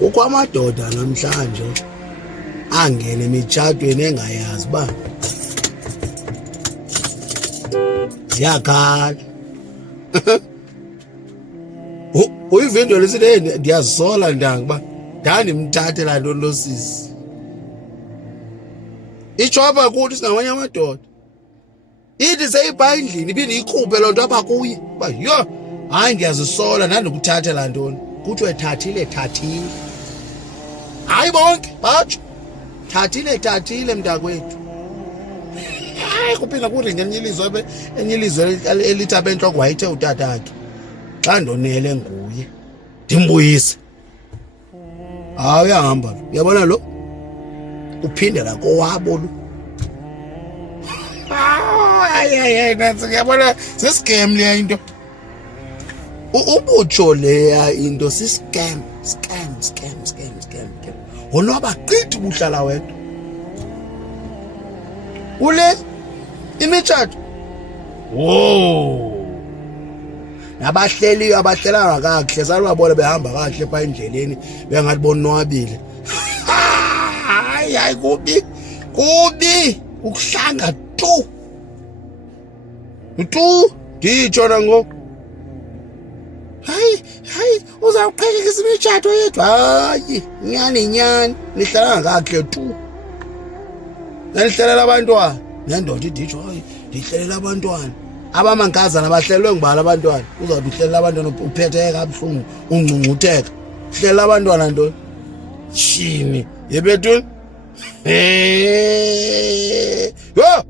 Kukho amadoda namhlanje angene emitshatweni engayazi uba ziyakhala. Uyividiyo lesithi ndiyazisola ndanga uba ndandimthathe laa nto losisi. Itsho apha kuthi singamanye amadoda. Ithi seyibha endlini iphinde iyikhuphe loo nto apha kuye uba yho, hayi ndiyazisola ndandikuthathe laa ntoni. Kuthiwe thathile. Hayi bonke batsho thathile mntakwethu. Hayi kuphinda kuringe enye ilizwe elithi apha entloko wayithe utatakhe xa ndonele nguye ndimbuyise. Hayi uyahamba lo, uyabona lo uphindela kowabo lo. Hayi nansi ngiyabona siscam leya into. Ubutsho leya into siscam. Wonwaba qithi buhlala wedwa. Ule imitshato. Wo. Nabahleliyo abahlelanga kakuhle salubabona behamba kahle pha endleleni bengathi bonwabile. Hayi kubi ukuhlanga tu nditsho nangoku. Hayi uzawuqhekekisa imitshato yethu. Hayi nyani nihlalanga kakuhle tu. Nanihlelela abantwana nendoda iditsho hayi ndihlelela abantwana. Abamankazana bahlelwe ngibala abantwana. Uzawuthi uhlelela abantwana uphetheke kabuhlungu ungcungcutheka. Hlelela abantwana ntoni? Shini yebethuni. Yo